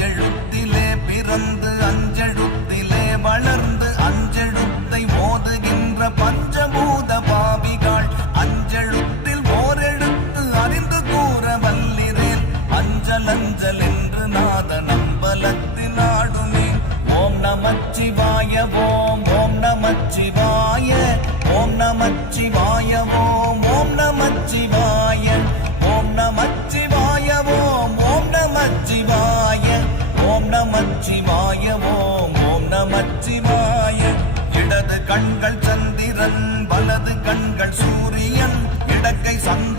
அஞ்செழுத்திலே பிறந்து அஞ்செழுத்திலே வளர்ந்து அஞ்செழுத்தை ஓதுகின்ற பஞ்சபூத பாவிகள் அஞ்செழுத்தில் ஓரெழுத்து அறிந்து கூற வல்லிரேல் அஞ்சல் அஞ்சல் என்று நாத நம்பலத்தில் ஆடுமே. ஓம் நமச்சிவாய ஓம் ஓம் நமச்சிவாய ஓம் நமச்சிவாய ஓம் ஓம் நமச்சிவாய ஓம் நமச்சிவாய ஓம் ஓம் நமச்சிவாய ஓம் நமச்சிவாய ஓம் ஓம் நமச்சிவாய. இடது கண்கள் சந்திரன் வலது கண்கள் சூரியன் இடக்கை சந்திரன்